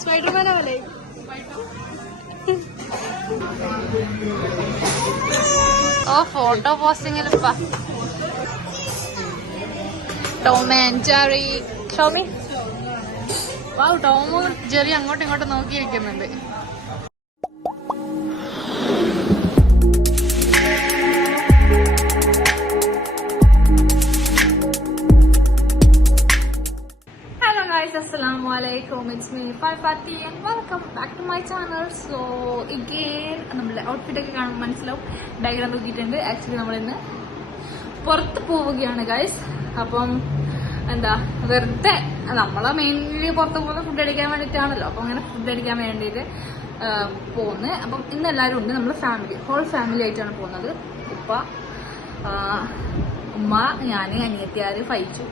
Spiderman ആവല്ലേ? ഓ photo പോസ്റ്റിങ്ങിലിപ്പ Tom and Jerry. Show me wow, ടോമും ജെറി അങ്ങോട്ടും ഇങ്ങോട്ടും നോക്കിയിരിക്കുന്നുണ്ട്. Assalamualaikum, it's me Fati and welcome back to my channel. So again നമ്മുടെ ഔട്ട്ഫിറ്റ് ഒക്കെ കാണുമ്പോൾ മനസ്സിലാവും, ഡയഗ്രാം നോക്കിയിട്ടുണ്ട്. ആക്ച്വലി നമ്മളിന്ന് പുറത്ത് പോവുകയാണ് ഗൈസ്. അപ്പം എന്താ വെറുതെ നമ്മളെ മെയിൻലി പുറത്ത് പോകുന്ന ഫുഡ് അടിക്കാൻ വേണ്ടിയിട്ടാണല്ലോ. അപ്പം അങ്ങനെ ഫുഡ് അടിക്കാൻ വേണ്ടിയിട്ട് പോകുന്നത്. അപ്പം ഇന്ന് എല്ലാവരും ഉണ്ട്, നമ്മൾ ഫാമിലി, ഹോൾ ഫാമിലി ആയിട്ടാണ് പോകുന്നത്. ഉപ്പ, ഉമ്മ, ഞാൻ, അനിയത്തിയാര്, ഫൈച്ചു,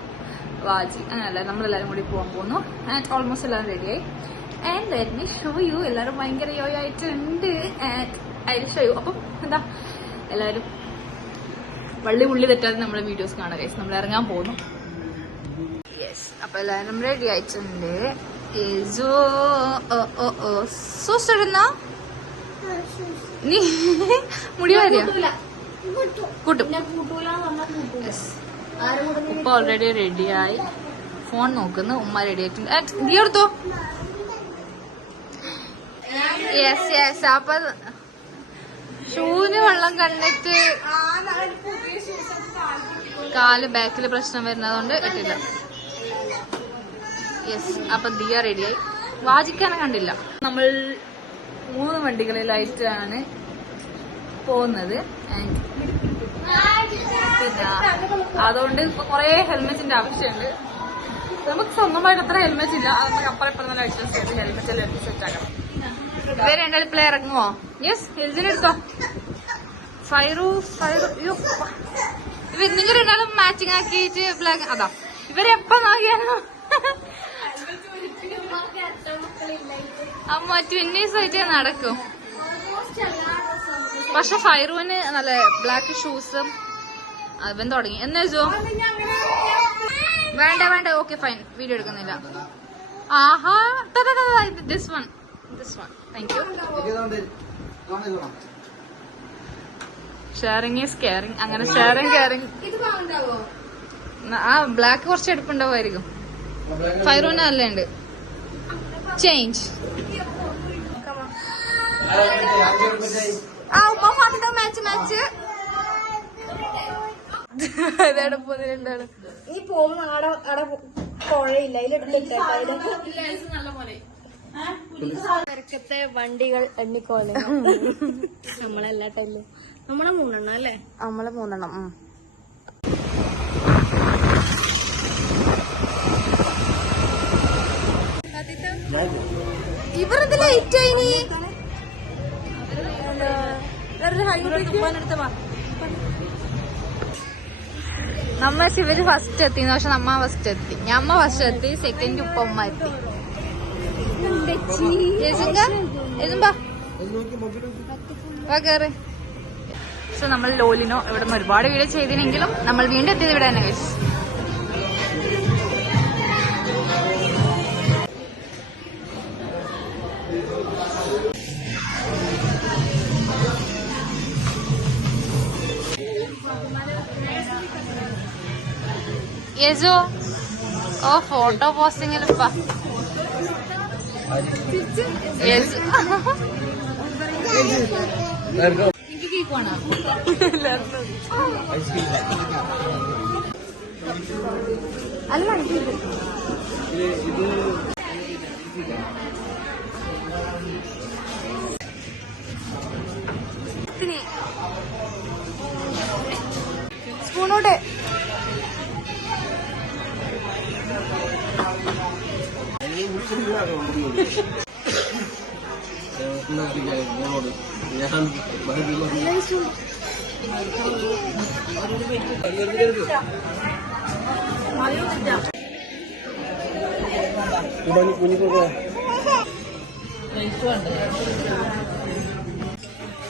വാജി, അങ്ങനെയല്ല നമ്മളെല്ലാവരും കൂടി പോകാൻ പോകുന്നു. ആൻഡ് ഓൾമോസ്റ്റ് എല്ലാവരും റെഡിയായി. And let me show you. എല്ലാവരും ഭയങ്കര യോ ആയിട്ടുണ്ട്. And I will show you. അപ്പം എന്താ എല്ലാവരും ഉള്ളി തെറ്റാതെ നമ്മളെ വീഡിയോസ് കാണാം ഗൈസ്. നമ്മൾ ഇറങ്ങാൻ പോകുന്നു. യെസ്, അപ്പൊ എല്ലാവരും റെഡി ആയിട്ടുണ്ട്. നീ മുടി വരിക കൂട്ടും. ഉപ്പ ഓൾറെഡി റെഡിയായി, ഫോൺ നോക്കുന്നു. ഉമ്മ റെഡി ആയിട്ടുണ്ട്. നീ എടുത്തോ. Yes yes. അപ്പൊ ഷൂവിന് വെള്ളം കണ്ടിട്ട് കാല് ബാക്കില് പ്രശ്നം വരുന്നതുകൊണ്ട് ഇട്ടില്ല. യെസ്, അപ്പൊ ദിയ റെഡിയായി. വാജിക്കാനെ കണ്ടില്ല. നമ്മൾ 3 വണ്ടികളിലായിട്ടാണ് പോകുന്നത്. പിന്നെ അതുകൊണ്ട് ഇപ്പൊ കുറെ ഹെൽമെറ്റിന്റെ ആവശ്യമുണ്ട്. നമുക്ക് സ്വന്തമായിട്ട് അത്ര ഹെൽമെറ്റ് ഇല്ല. അതൊക്കെ അപ്പുറം നല്ല അഡ്ജസ്റ്റ് ചെയ്ത് ഹെൽമെറ്റ് എല്ലാം എടുത്ത് സെറ്റ് ആക്കണം. ഇവര് രണ്ടാളും പ്ലേ ഇറങ്ങുമോ? യെസ്, എൽജിനെടുത്തോ. ഇവർ നിങ്ങൾ രണ്ടാളും മാച്ചിങ് ആക്കിയിട്ട് ബ്ലാക്ക്. അതാ ഇവരെപ്പ നോക്കിയാലോ അമ്മ ട്വിന്നീസ് ആയിട്ട് നടക്കും. പക്ഷെ ഫൈറൂന് നല്ല ബ്ലാക്ക് ഷൂസും അവൻ തുടങ്ങി. എന്നാ ജോ വേണ്ട വേണ്ട, ഓക്കെ ഫൈൻ, വീഡിയോ എടുക്കുന്നില്ല. ആഹാ, this one thank you. Sharing is caring. അങ്ങനെ ഷെയറിങ് കെയറിങ്. ആ ബ്ലാക്ക് കുറച്ച് എടുപ്പുണ്ടാവുമായിരിക്കും. ഫൈറൂന് നല്ല ഉണ്ട്. ചേഞ്ച്. മാച്ച് മാച്ച് എന്താണ് ഈ പോകുന്ന പുഴയില്ല. വണ്ടികൾ എണ്ണിക്കോലെ നമ്മളെല്ലാ ടൈമിലും നമ്മളെ 3 അല്ലേ? നമ്മളെ 3. ഇവരെന്ത് ലൈറ്റ് ആയി? നമ്മ ശിവര് ഫസ്റ്റ് എത്തി. പക്ഷെ നമ്മ ഫസ്റ്റ് എത്തി. ഞമ്മ ഫസ്റ്റ് എത്തി. സെക്കൻഡ് ഉപ്പമ്മ എത്തി. സോ നമ്മൾ ലോലിനോ ഇവിടെ ഒരുപാട് വീഡിയോ ചെയ്തിനെങ്കിലും നമ്മൾ വീണ്ടും എത്തിയത് ഇവിടെ തന്നെ ഗൈസ്. യേജു ഓ ഫോട്ടോ പോസ്റ്റിങ്ങിലിപ്പ അല്ല സ്പൂണോടെ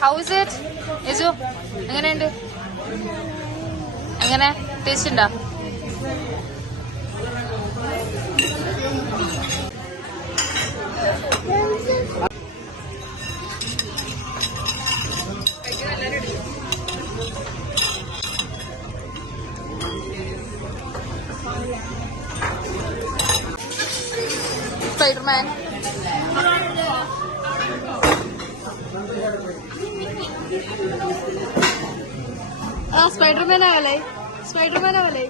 ഹൗസ് ഇറ്റ് യേജു എങ്ങനെയുണ്ട്? എങ്ങനെ ടേസ്റ്റ് ഉണ്ടോ? സ്പൈഡർമാൻ. സ്പൈഡർമാൻ ആവല്ലേ, സ്പൈഡർമാൻ ആവല്ലേ.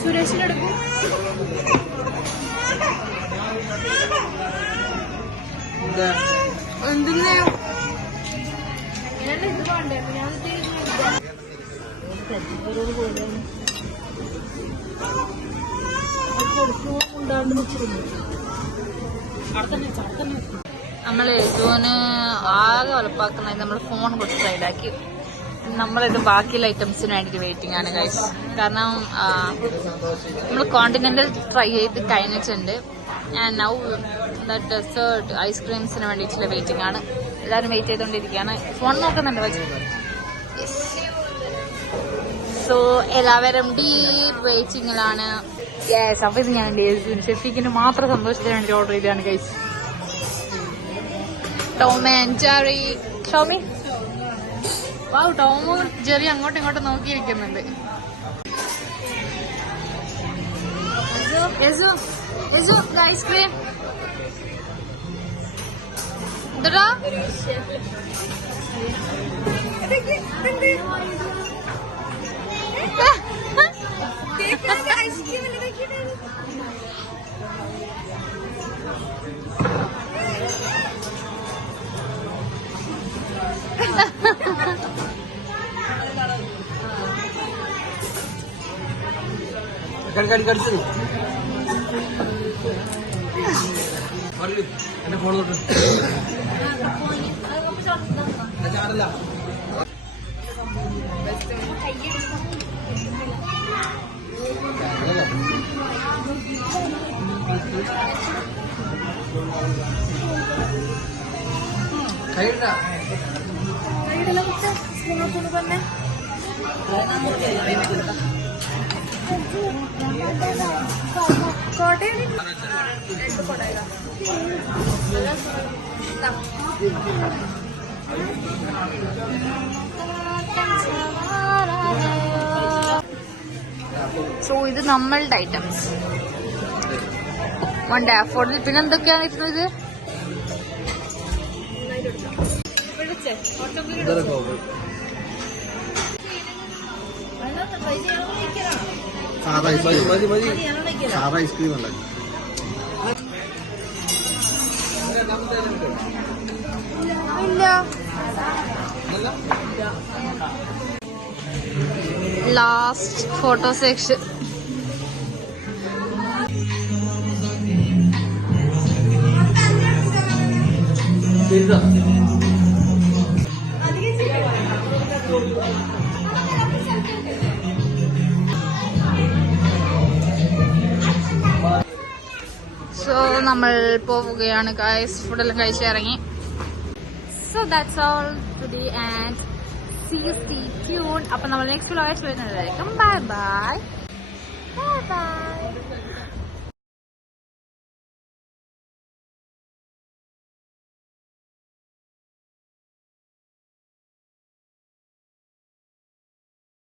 സുരേഷിനെടുക്കും. എന്തിനാ ഇത് വേണ്ടേ? ഞാൻ നമ്മള് യേശുവിന് ആകെ ഉറപ്പാക്കുന്നത് നമ്മൾ ഫോൺ കൊടുത്ത് സൈഡാക്കി. നമ്മളിത് ബാക്കിയുള്ള ഐറ്റംസിന് വേണ്ടിയിട്ട് വെയിറ്റിംഗ് ആണ് ഗൈസ്. കാരണം നമ്മൾ കോണ്ടിനെന്റൽ ട്രൈ ചെയ്ത് കഴിഞ്ഞിട്ടുണ്ട്. ആൻഡ് നൗ ഡെസേർട്ട് ഐസ്ക്രീംസിന് വേണ്ടിയിട്ടുള്ള വെയിറ്റിംഗ് ആണ്. എല്ലാവരും വെയിറ്റ് ചെയ്തുകൊണ്ടിരിക്കുകയാണ്. ഫോൺ നോക്കുന്നുണ്ട് പക്ഷേ. സോ എല്ലാവരും ഡീപ്പ് വെയിറ്റിംഗിലാണ്. യെസ്, അപ്പൊ ഇത് ഞാൻ ഷെഫീക്കിന് മാത്രം സന്തോഷത്തിന് വേണ്ടി ഓർഡർ ചെയ്തതാണ് guys. Tom and Jerry. Show me, wow, ടോമും ജെറി അങ്ങോട്ടും ഇങ്ങോട്ടും നോക്കിയിരിക്കുന്നുണ്ട്. ഐസ്ക്രീം എന്താ എന്റെ ഫോൺ തൊട്ട് സോ ഇത് നമ്മളുടെ ഐറ്റംസ്. One day അഫോർഡിൽ. പിന്നെ എന്തൊക്കെയാണ് ഇരുന്നത്? ഐസ്ക്രീം ഉണ്ടാക്കി. Last photo section. സോ നമ്മൾ പോവുകയാണ് ഗൈസ്. ഫുഡെല്ലാം കഴിച്ചിറങ്ങി. So that's all today and stay tuned. അപ്പോൾ നമ്മൾ നെക്സ്റ്റ് വ്ലോഗ് വരുന്നതായിരിക്കും. Bye bye bye by.